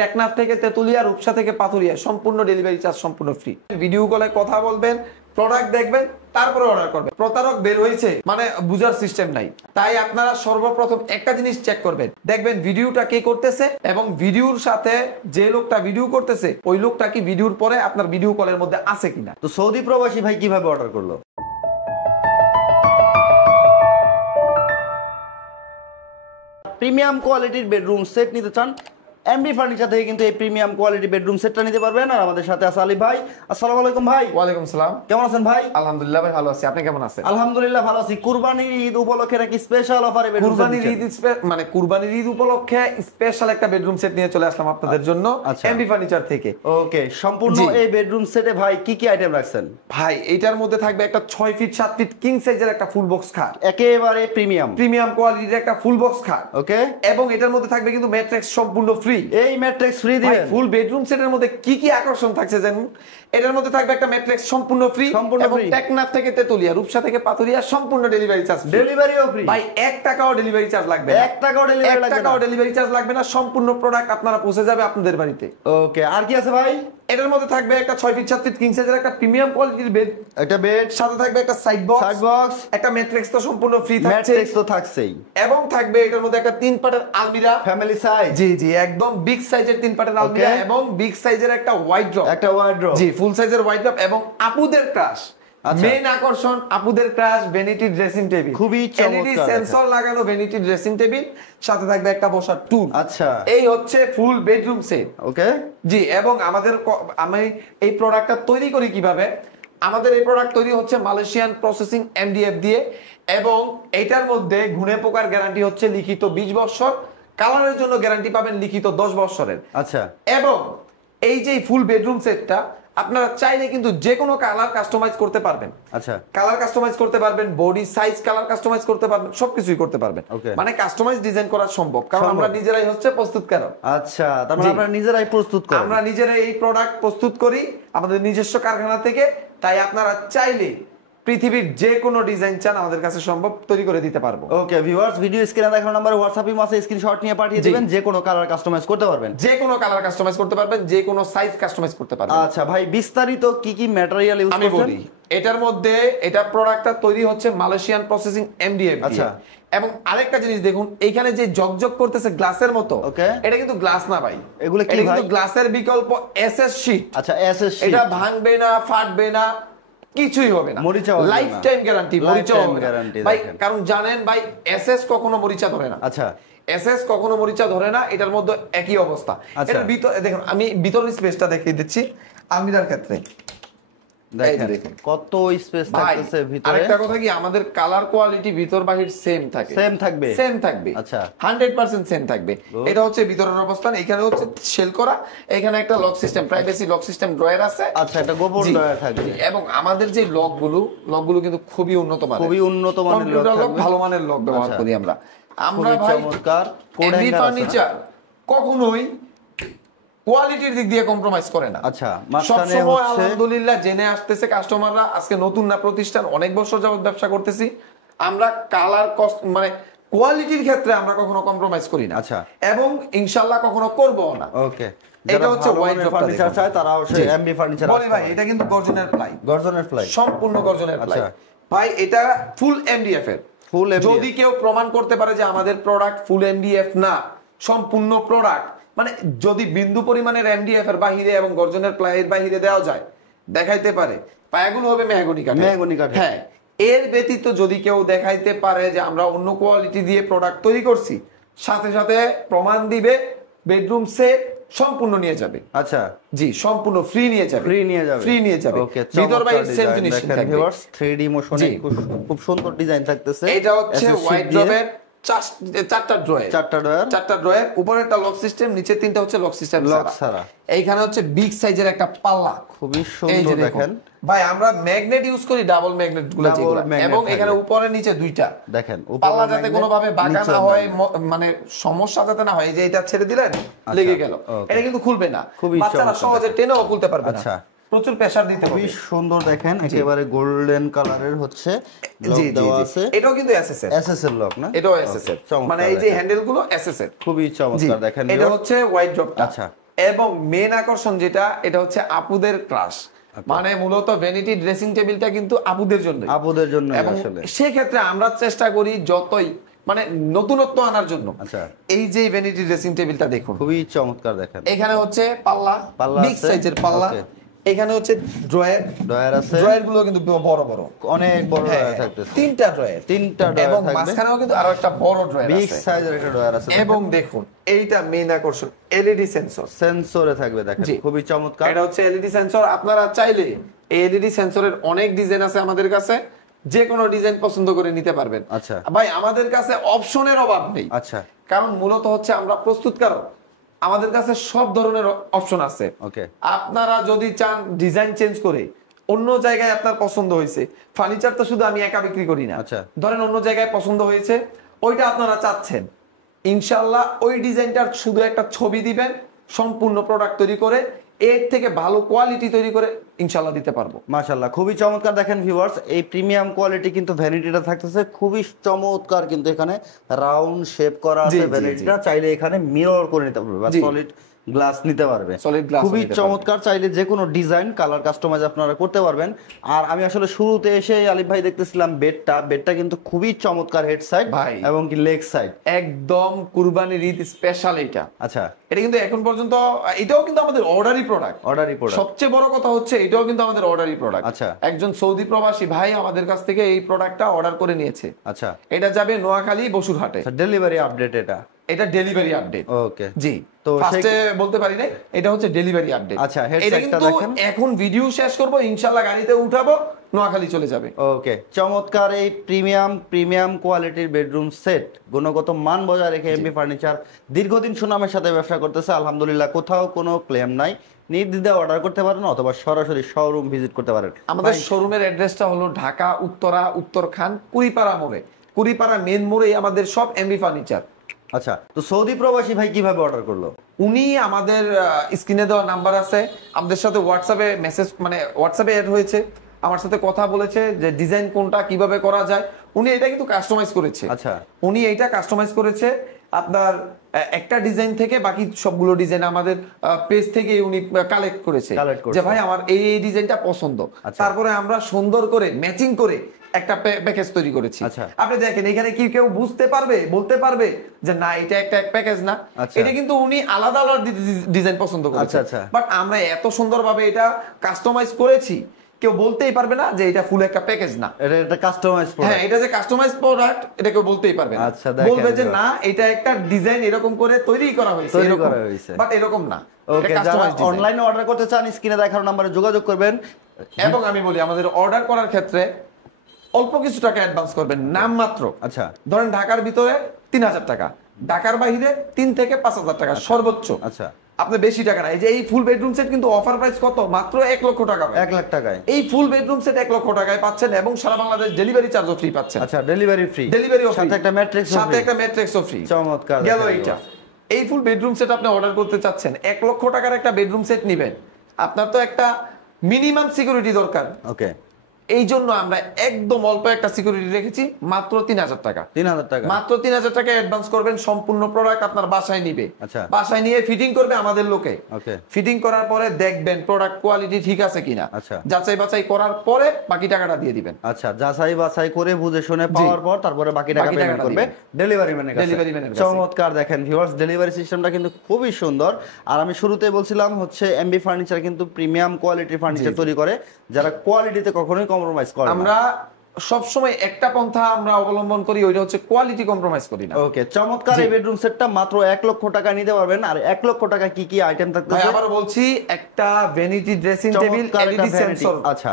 টেকনাফ থেকে তেতুলিয়া, রূপসা থেকে পাথুরিয়া, সম্পূর্ণ ডেলিভারি চার্জ সম্পূর্ণ ফ্রি। ভিডিও কলে কথা বলবেন, প্রোডাক্ট দেখবেন, তারপরে অর্ডার করবেন। প্রতারক বের হয়েছে মানে বুঝার সিস্টেম নাই, তাই আপনারা সর্বপ্রথম একটা জিনিস চেক করবেন, দেখবেন ভিডিওটা কে করতেছে এবং ভিডিওর সাথে যে লোকটা ভিডিও করতেছে ওই লোকটা কি ভিডিওর পরে আপনার ভিডিও কলের মধ্যে আছে কিনা। তো সৌদি প্রবাসী ভাই কিভাবে অর্ডার করলো? প্রিমিয়াম কোয়ালিটির বেডরুম সেট নিতে চান, এমডি ফার্নিচার থেকে কিন্তু এই প্রিমিয়াম কোয়ালিটি বেডরুম সেটটা নিতে পারবেন। আর আমাদের সাথে আছে আলী ভাই। আসসালামু আলাইকুম ভাই। ওয়ালাইকুম সালাম। কেমন আছেন ভাই? আলহামদুলিল্লাহ ভাই, ভালো আছি। আপনি কেমন আছেন? আলহামদুলিল্লাহ ভালো আছি। কুরবানির ঈদ উপলক্ষে নাকি স্পেশাল অফারে বেডরুম সেট? কুরবানির ঈদ উপলক্ষে স্পেশাল একটা বেডরুম সেট নিয়ে চলে আসলাম আপনাদের জন্য এমডি ফার্নিচার থেকে। ওকে, সম্পূর্ণ এই বেডরুম সেটে ভাই কি কি আইটেম রাখছেন? ভাই এটার মধ্যে থাকবে একটা 6 ফিট 7 ফিট কিং সাইজের একটা ফুল বক্স খাট, একেবারে প্রিমিয়াম কোয়ালিটির একটা ফুল বক্স খাট। ওকে, এবং এটার মধ্যে থাকবে কিন্তু ম্যাট্রেস সম্পূর্ণ ফ্রি। এই ম্যাট্রেস ফ্রি দিবেন? ফুল বেডরুম সেটের মধ্যে কি কি আকর্ষণ থাকছে জানেন? এটার মধ্যে থাকবে একটা ম্যাট্রেস সম্পূর্ণ ফ্রি, এবং টেকনাফ থেকে তেতুলিয়া, রূপসা থেকে পাথুরিয়া সম্পূর্ণ ডেলিভারি চার্জ। ডেলিভারিও ফ্রি ভাই, 1 টাকাও ডেলিভারি চার্জ লাগবে না। 1 টাকাও ডেলিভারি চার্জ লাগবে না। সম্পূর্ণ প্রোডাক্ট আপনারা পৌঁছে যাবে আপনাদের বাড়িতে। ওকে, আর কি আছে ভাই? এটার মধ্যে থাকবে একটা 6 ফিট 7 ফিট কিং সাইজের একটা প্রিমিয়াম কোয়ালিটির বেড, একটা বেড, সাথে থাকবে একটা সাইড বক্স, একটা ম্যাট্রেস তো সম্পূর্ণ ফ্রি থাকছে, ম্যাট্রেস তো থাকছেই, এবং থাকবে এটার মধ্যে একটা 3 পাটের আলমিরা, ফ্যামিলি সাইজ। জি একদম বিগ সাইজের 3 পাটের আলমিরা, এবং বিগ সাইজের একটা ওয়াইড্রপ, জি ফুল সাইজের ওয়াইড্রপ, এবং আপুদের ক্রাশ। মেইন আকর্ষণ আপুদের ক্রাশ ভ্যানিটি ড্রেসিং টেবিল, খুবই চমৎকার, এলইডি সেন্সর লাগানো ভ্যানিটি ড্রেসিং টেবিল, সাথে থাকবে একটা বসার টুল। আচ্ছা, এই হচ্ছে ফুল বেডরুম সেট। ওকে জি, এবং আমি এই প্রোডাক্টটা তৈরি করি কিভাবে? আমাদের এই প্রোডাক্ট তৈরি হচ্ছে মালয়েশিয়ান প্রসেসিং এমডিএফ দিয়ে, এবং এটার মধ্যে ঘুণে পোকার গ্যারান্টি হচ্ছে লিখিত 20 বছর, কালারের জন্য গ্যারান্টি পাবেন লিখিত 10 বছরের। আচ্ছা, এবং এই যে ফুল বেডরুম সেটটা আপনারা চাইলে কিন্তু যে কোনো কালার কাস্টমাইজ করতে পারবেন। আচ্ছা, কালার কাস্টমাইজ করতে পারবেন, বডি সাইজ কালার কাস্টমাইজ করতে পারবেন, সবকিছুই করতে পারবেন। মানে কাস্টমাইজ ডিজাইন করা সম্ভব, কারণ আমরা নিজেরাই হচ্ছে প্রস্তুতকারক। আচ্ছা, তার মানে আপনারা নিজেরাই প্রস্তুত করেন? আমরা নিজেরাই এই প্রোডাক্ট প্রস্তুত করি আমাদের নিজস্ব কারখানা থেকে। তাই আপনারা চাইলে পৃথিবীর যে কোনো ডিজাইন চান আমাদের কাছে সম্ভব, তৈরি করে দিতে পারবো। ওকে ভিউয়ার্স, ভিডিও স্ক্রিনে দেখানো নম্বরে হোয়াটসঅ্যাপে মাসে স্ক্রিনশট নিয়ে পাঠিয়ে দিবেন। যে কোনো কালার কাস্টমাইজ করতে পারবেন, যে কোনো কালার কাস্টমাইজ করতে পারবেন, যে কোনো সাইজ কাস্টমাইজ করতে পারবেন। আচ্ছা ভাই, বিস্তারিত কি কি ম্যাটেরিয়াল ইউজ করছেন? আমি বলি, এটার মধ্যে এটা প্রোডাক্টটা তৈরি হচ্ছে মালয়েশিয়ান প্রসেসিং এমডিএফ। আচ্ছা, এবং আরেকটা জিনিস দেখুন, এইখানে যে জগজগ করতেছে গ্লাসের মতো, এটা কিন্তু গ্লাস না ভাই, এগুলো কি? এটা কিন্তু গ্লাসের বিকল্প এসএস শীট। আচ্ছা, এসএস শীট। এটা ভাঙবে না, ফাটবে না, কিছুই হবে না, লাইফ টাইম গ্যারান্টি, মরিচা গ্যারান্টি ভাই। কারণ জানেন ভাই, এসএস কখনো মরিচা ধরে না। আচ্ছা, এসএস কখনো মরিচা ধরে না, এটার মধ্যে একই অবস্থা। এটার ভিতরে দেখুন, আমি ভিতরের স্পেসটা দেখিয়ে দিচ্ছি। আলমিরার ক্ষেত্রে দেখেন কত স্পেস থাকতেছে ভিতরে। আরেকটা কথা কি, আমাদের কালার কোয়ালিটি ভিতর বাহির সেম থাকবে। আচ্ছা, 100% সেম থাকবে। এটা হচ্ছে ভিতরের অবস্থান। এখানে হচ্ছে সেল করা, এখানে একটা lock system, privacy lock system drawer আছে। আচ্ছা, একটা গোপন ড্রয়ার থাকবে। এবং আমাদের যে লকগুলো কিন্তু খুবই উন্নত মানের, ভালো মানের লক ব্যবহার করি আমরা। আমরা ভাই এমডি ফার্নিচার কখনোই কোয়ালিটির দিক দিয়ে কম্প্রোমাইজ করে না। আচ্ছা, সবসময় আলহামদুলিল্লাহ জেনে আসতেছে কাস্টমাররা, আজকে নতুন না প্রতিষ্ঠান, অনেক বছর যাবত ব্যবসা করতেছি আমরা, কালার কস্ট মানে কোয়ালিটির ক্ষেত্রে আমরা কখনো কম্প্রোমাইজ করি না। আচ্ছা, এবং ইনশাআল্লাহ কখনো করবো না। ওকে, এটা হচ্ছে ওয়াইড্রপ ফার্নিচার চাই তারা অবশ্যই এমডি ফার্নিচার বলে ভাই। এটা কিন্তু গর্জনের প্লাই, সম্পূর্ণ গর্জনের প্লাই ভাই। এটা ফুল এমডিএফ এর। যদি কেউ প্রমাণ করতে পারে যে আমাদের প্রোডাক্ট ফুল এমডিএফ না, সম্পূর্ণ প্রোডাক্ট, মানে যদি বিন্দু পরিমাণের এমডিএফ এর বাহিরে এবং গর্জনের প্লাইয়ের বাহিরে দেওয়া যায়, দেখাইতে পারে, পায়াগুলো হবে মেহগনি কাঠ। হ্যাঁ, এর ব্যতীত যদি কেউ দেখাইতে পারে যে আমরা অন্য কোয়ালিটি দিয়ে প্রোডাক্ট তৈরি করছি, সাথে সাথে প্রমাণ দিবে, বেডরুম সেট সম্পূর্ণ নিয়ে যাবে। আচ্ছা, জি, সম্পূর্ণ ফ্রি নিয়ে যাবে। ওকে, ভিতর বাইরে সেম জিনিস থাকবে। ভিউয়ার্স, 3D মোশনে খুব সুন্দর ডিজাইন থাকতেছে। এটা হচ্ছে ওয়াইড্রপের চারটা ড্রয়ার, উপরে একটা লক সিস্টেম, নিচে তিনটা হচ্ছে লক সিস্টেম ছাড়া। এইখানে হচ্ছে বিগ সাইজের একটা পাল্লা, খুবই সুন্দর। দেখেন ভাই, আমরা ম্যাগনেট ইউজ করি, ডাবল ম্যাগনেট গুলো, এবং এখানে উপরে নিচে দুইটা। দেখেন পাল্লা যাতে কোনোভাবে বাঁকা না হয়, মানে সমস্যা যাতে না হয়, যে এটা ছেড়ে দিলেন লেগে গেল, এটা কিন্তু খুলবে না, বাচ্চারা সহজে টেনেও খুলতে পারবে না। প্রচুর প্রেসার দিতে হবে। খুবই সুন্দর। দেখেন একেবারে গোল্ডেন কালারের হচ্ছে লক দেওয়া আছে। এটাও কিন্তু এসএস এর লক না, এটাও এসএস এর, মানে এই যে হ্যান্ডেল গুলো এসএস এর, খুবই চমৎকার। দেখেন এটা হচ্ছে ওয়াইড্রপটা। আচ্ছা, এবং মেন আকর্ষণ যেটা, এটা হচ্ছে আপুদের ক্রাশ। মানে মূলত ভ্যানিটি ড্রেসিং টেবিলটা কিন্তু আপুদের জন্য, এবং সেক্ষেত্রে আমরা চেষ্টা করি যতই মানে নতুনত্ব আনার জন্য। আচ্ছা, এই যে ভ্যানিটি ড্রেসিং টেবিলটা দেখুন, খুবই চমৎকার। দেখেন এখানে হচ্ছে পাল্লা, বিগ সাইজের পাল্লা, এখানে হচ্ছে ড্রয়ার আছে, ড্রয়ার গুলো কিন্তু বড় বড়, অনেক বড় ড্রয়ার থাকতেছে, তিনটা ড্রয়ার এবং মাঝখানেও কিন্তু আরো একটা বড় ড্রয়ার আছে, বিগ সাইজের একটা ড্রয়ার আছে। এবং দেখুন এইটা মেইন আকর্ষণ, এলইডি সেন্সরে থাকবে। দেখেন খুবই চমৎকার, এটা হচ্ছে এলইডি সেন্সর। আপনারা চাইলে এই এলইডি সেন্সরের অনেক ডিজাইন আছে আমাদের কাছে, যে কোনো ডিজাইন পছন্দ করে নিতে পারবেন। আচ্ছা ভাই, আমাদের কাছে অপশনের অভাব নেই। আচ্ছা, কারণ মূলত হচ্ছে আমরা প্রস্তুতকারক, আমাদের কাছে সব ধরনের অপশন আছে। ওকে, আপনারা যদি চান ডিজাইন চেঞ্জ করে অন্য জায়গায় আপনার পছন্দ হয়েছে, ফার্নিচার তো শুধু আমি একা বিক্রি করি না। আচ্ছা, ধরেন অন্য জায়গায় পছন্দ হয়েছে, ওইটা আপনারা চাচ্ছেন, ইনশাআল্লাহ ওই ডিজাইনটার শুধু একটা ছবি দিবেন, সম্পূর্ণ প্রোডাক্ট তৈরি করে এর থেকে ভালো কোয়ালিটি তৈরি করে ইনশাআল্লাহ দিতে পারবো। মাশাআল্লাহ, খুবই চমৎকার। দেখেন ভিউয়ার্স, এই প্রিমিয়াম কোয়ালিটি কিন্তু ভ্যানিটিটা থাকতেছে খুবই চমৎকার, কিন্তু এখানে রাউন্ড শেপ করা আছে ভ্যানিটিটা, চাইলে এখানে মিরর করে নিতে পারবে বা সলিড গ্লাস নিতে পারবে, খুবই চমৎকার। চাইলে যে কোনো ডিজাইন কালার কাস্টমাইজ আপনারা করতে পারবেন। আর আমি আসলে শুরুতে এসে আলিফ ভাই দেখতেছিলাম বেডটা কিন্তু খুবই চমৎকার, হেড সাইড এবং কি লেগ সাইড একদম কুরবানির ঈদ স্পেশাল এটা। আচ্ছা, এটা কিন্তু এখন পর্যন্ত এটাও কিন্তু আমাদের অর্ডারি প্রোডাক্ট। সবচেয়ে বড় কথা হচ্ছে এটাও কিন্তু আমাদের অর্ডারি প্রোডাক্ট। আচ্ছা, একজন সৌদি প্রবাসী ভাই আমাদের কাছ থেকে এই প্রোডাক্টটা অর্ডার করে নিয়েছে। আচ্ছা, এটা যাবে নোয়াখালী বসুরহাটে। ডেলিভারি আপডেট, এটা ডেলিভারি আপডেট। ওকে জি, তো ফার্স্টে বলতে পারি না, এটা হচ্ছে ডেলিভারি আপডেট। আচ্ছা, হেডসেটটা দেখেন, এখন ভিডিও শেষ করব, ইনশাআল্লাহ গাড়িতে উঠাবো, নোয়াখালী চলে যাবে। ওকে, চমৎকার এই প্রিমিয়াম কোয়ালিটির বেডরুম সেট, গুণগত মান বজায় রেখে এমবি ফার্নিচার দীর্ঘদিন সুনামের সাথে ব্যবসা করতেছে। আলহামদুলিল্লাহ, কোথাও কোনো ক্লেম নাই, নির্দ্বিধায় অর্ডার করতে পারেন অথবা সরাসরি শোরুম ভিজিট করতে পারেন। আমাদের শোরুমের অ্যাড্রেসটা হলো ঢাকা উত্তরখান কুড়িপাড়া মোড়ে, কুড়িপাড়া মেন মোড়েই আমাদের সব এমবি ফার্নিচার। আচ্ছা, তো সৌদি প্রবাসী ভাই কিভাবে অর্ডার করলো? উনি আমাদের স্ক্রিনে দেওয়া নাম্বার আছে, আমাদের সাথে হোয়াটসঅ্যাপে মেসেজ মানে হোয়াটসঅ্যাপে এড হয়েছে, আমার সাথে কথা বলেছে যে ডিজাইন কোনটা কিভাবে করা যায়। উনি এটা কিন্তু কাস্টমাইজ করেছে। আচ্ছা, উনি এইটা কাস্টমাইজ করেছে আপনার একটা ডিজাইন থেকে বাকি সবগুলো ডিজাইন আমাদের পেজ থেকে উনি কালেক্ট করেছে যে ভাই আমার এই ডিজাইনটা পছন্দ। তারপরে আমরা সুন্দর করে ম্যাচিং করে একটা প্যাকেজ তৈরি করেছি। আপনি দেখেন এখানে কি কেউ বুঝতে পারবে, বলতে পারবে যে না এটা একটা প্যাকেজ না, এটা কিন্তু উনি আলাদা আলাদা ডিজাইন পছন্দ করেছে। বাট আমরা এত সুন্দরভাবে এটা কাস্টমাইজ করেছি, কেউ বলতেই পারবে না যে এটা ফুল একটা প্যাকেজ না, এটা কাস্টমাইজ প্রোডাক্ট। হ্যাঁ, এটা যে কাস্টমাইজ প্রোডাক্ট এটা কেউ বলতেই পারবে না। আচ্ছা, বলবে যে না এটা একটা ডিজাইন এরকম করে তৈরি করা হয়েছে, বাট এরকম না। ওকে, যারা অনলাইনে অর্ডার করতে চান স্ক্রিনে দেখানো নম্বরে যোগাযোগ করবেন। এবং আমি বলি আমাদের অর্ডার করার ক্ষেত্রে অল্প কিছু টাকা অ্যাডভান্স করবেন, নাম মাত্র। আচ্ছা, ধরেন ঢাকার ভিতরে 3000 টাকা, ঢাকার বাইরে 3 থেকে 5000 টাকা সর্বোচ্চ। আচ্ছা, আপনি বেশি টাকা না। এই যে এই ফুল বেডরুম সেট কিন্তু অফার প্রাইস কত, মাত্র 1 লক্ষ টাকা, 1 লাখ টাকায় এই ফুল বেডরুম সেট 1 লক্ষ টাকায় পাচ্ছেন, এবং সারা বাংলাদেশ ডেলিভারি চার্জও ফ্রি পাচ্ছেন। আচ্ছা, ডেলিভারি ফ্রি, সাথে একটা ম্যাট্রিক্সও ফ্রি। চমৎকার গেল এইটা। এই ফুল বেডরুম সেট আপনি অর্ডার করতে চাচ্ছেন, 1 লক্ষ টাকার একটা বেডরুম সেট নেবেন, আপনার তো একটা মিনিমাম সিকিউরিটি দরকার। ওকে, এই জন্য আমরা একদম অল্প একটা সিকিউরিটি রেখেছি, মাত্র 3000 টাকা। মাত্র 3000 টাকা অ্যাডভান্স করবেন, সম্পূর্ণ প্রোডাক্ট আপনার বাসায় নিবে। আচ্ছা, বাসায় নিয়ে ফিটিং করবে আমাদের লোকে। ওকে, ফিটিং করার পরে দেখবেন প্রোডাক্ট কোয়ালিটি ঠিক আছে কিনা। আচ্ছা, যাচাই বাছাই করার পরে বাকি টাকাটা দিয়ে দিবেন। আচ্ছা, যাচাই বাছাই করে বুঝে শুনে পাওয়ার পর তারপরে বাকি টাকা পেমেন্ট করবে ডেলিভারি ম্যানের কাছে। চমৎকার। দেখেন ভিউয়ার্স, ডেলিভারি সিস্টেমটা কিন্তু খুবই সুন্দর। আর আমি শুরুতেই বলছিলাম হচ্ছে এমবি ফার্নিচার কিন্তু প্রিমিয়াম কোয়ালিটির ফার্নিচার তৈরি করে, যারা কোয়ালিটিতে কখনোই কম্প্রোমাইজ করে না। আমরা সব সময় একটা পন্থা আমরা অবলম্বন করি, ওইটা হচ্ছে কোয়ালিটি কম্প্রোমাইজ করি না। ওকে, চমৎকার। এই বেডরুম সেটটা মাত্র 1 লক্ষ টাকা নিতে পারবেন। আর 1 লক্ষ টাকা কি কি আইটেম থাকতে পারে আবার বলছি, একটা vanity dressing table, LED sensor, আচ্ছা,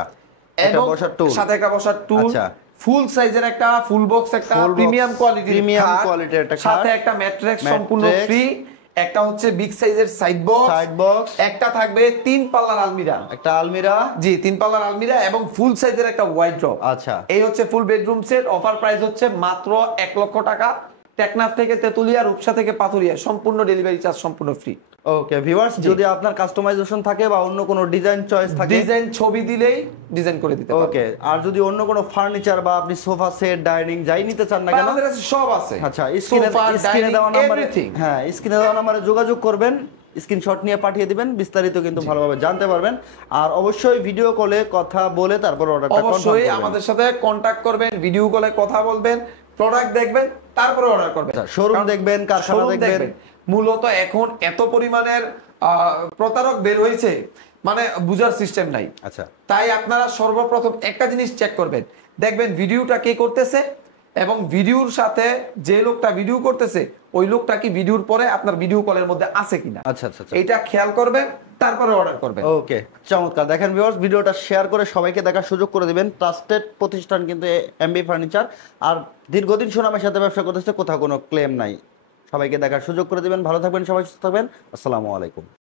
একটা বসার টুল, সাথে একটা বসার টুল, আচ্ছা, ফুল সাইজের একটা ফুল বক্স, একটা প্রিমিয়াম কোয়ালিটির একটা, সাথে একটা ম্যাট্রেস সম্পূর্ণ ফ্রি, একটা হচ্ছে বিগ সাইজের সাইড বক্স, একটা থাকবে 3 পাল্লার আলমিরা, একটা আলমিরা, জি 3 পাল্লার আলমিরা, এবং ফুল সাইজের একটা ওয়াইড্রপ। আচ্ছা, এই হচ্ছে full bedroom set. Offer price হচ্ছে মাত্র 1 লক্ষ টাকা। টেকনাফ থেকে তেতুলিয়া, রূপসা থেকে পাথুরিয়া, সম্পূর্ণ ডেলিভারি চার্জ সম্পূর্ণ ফ্রি। ওকে ভিউয়ার্স, যদি আপনার কাস্টমাইজেশন থাকে বা অন্য কোনো ডিজাইন চয়েস থাকে, ডিজাইন ছবি দিলেই ডিজাইন করে দিতে পারবো। ওকে, আর যদি অন্য কোনো ফার্নিচার বা আপনি সোফা সেট, ডাইনিং যাই নিতে চান না কেন, আমাদের কাছে সব আছে। আচ্ছা, স্ক্রিনে দেওয়া নম্বরে, হ্যাঁ স্ক্রিনে দেওয়া নম্বরে যোগাযোগ করবেন, স্ক্রিনশট নিয়ে পাঠিয়ে দিবেন, বিস্তারিত কিন্তু ভালোভাবে জানতে পারবেন। আর অবশ্যই ভিডিও কলে কথা বলে তারপর অর্ডারটা অবশ্যই আমাদের সাথে কন্টাক্ট করবেন, ভিডিও কলে কথা বলবেন, প্রোডাক্ট দেখবেন, তারপরে অর্ডার করবেন। শোরুম দেখবেন, কারখানা দেখবেন। মূলত এখন এত পরিমাণের প্রতারক বের হয়েছে, মানে বুঝার সিস্টেম নাই। আচ্ছা, তাই আপনারা সর্বপ্রথম একটা জিনিস চেক করবেন, দেখবেন ভিডিওটা কে করতেছে এবং ভিডিওর সাথে যে লোকটা ভিডিও করতেছে ওই লোকটা কি ভিডিওর পরে আপনার ভিডিও কলের মধ্যে আছে কিনা। আচ্ছা আচ্ছা, এটা খেয়াল করবেন, তারপরে অর্ডার করবেন। ওকে, চমৎকার। দেখেন ভিউয়ার্স, ভিডিওটা শেয়ার করে সবাইকে দেখার সুযোগ করে দিবেন। ট্রাস্টেড প্রতিষ্ঠান কিন্তু এমবি ফার্নিচার, আর দীর্ঘদিন সুনামের সাথে ব্যবসা করতেছে, কোথাও কোনো ক্লেম নাই। সবাইকে দেখার সুযোগ করে দিবেন। ভালো থাকবেন, সবাই সুস্থ থাকবেন। আসসালামু আলাইকুম।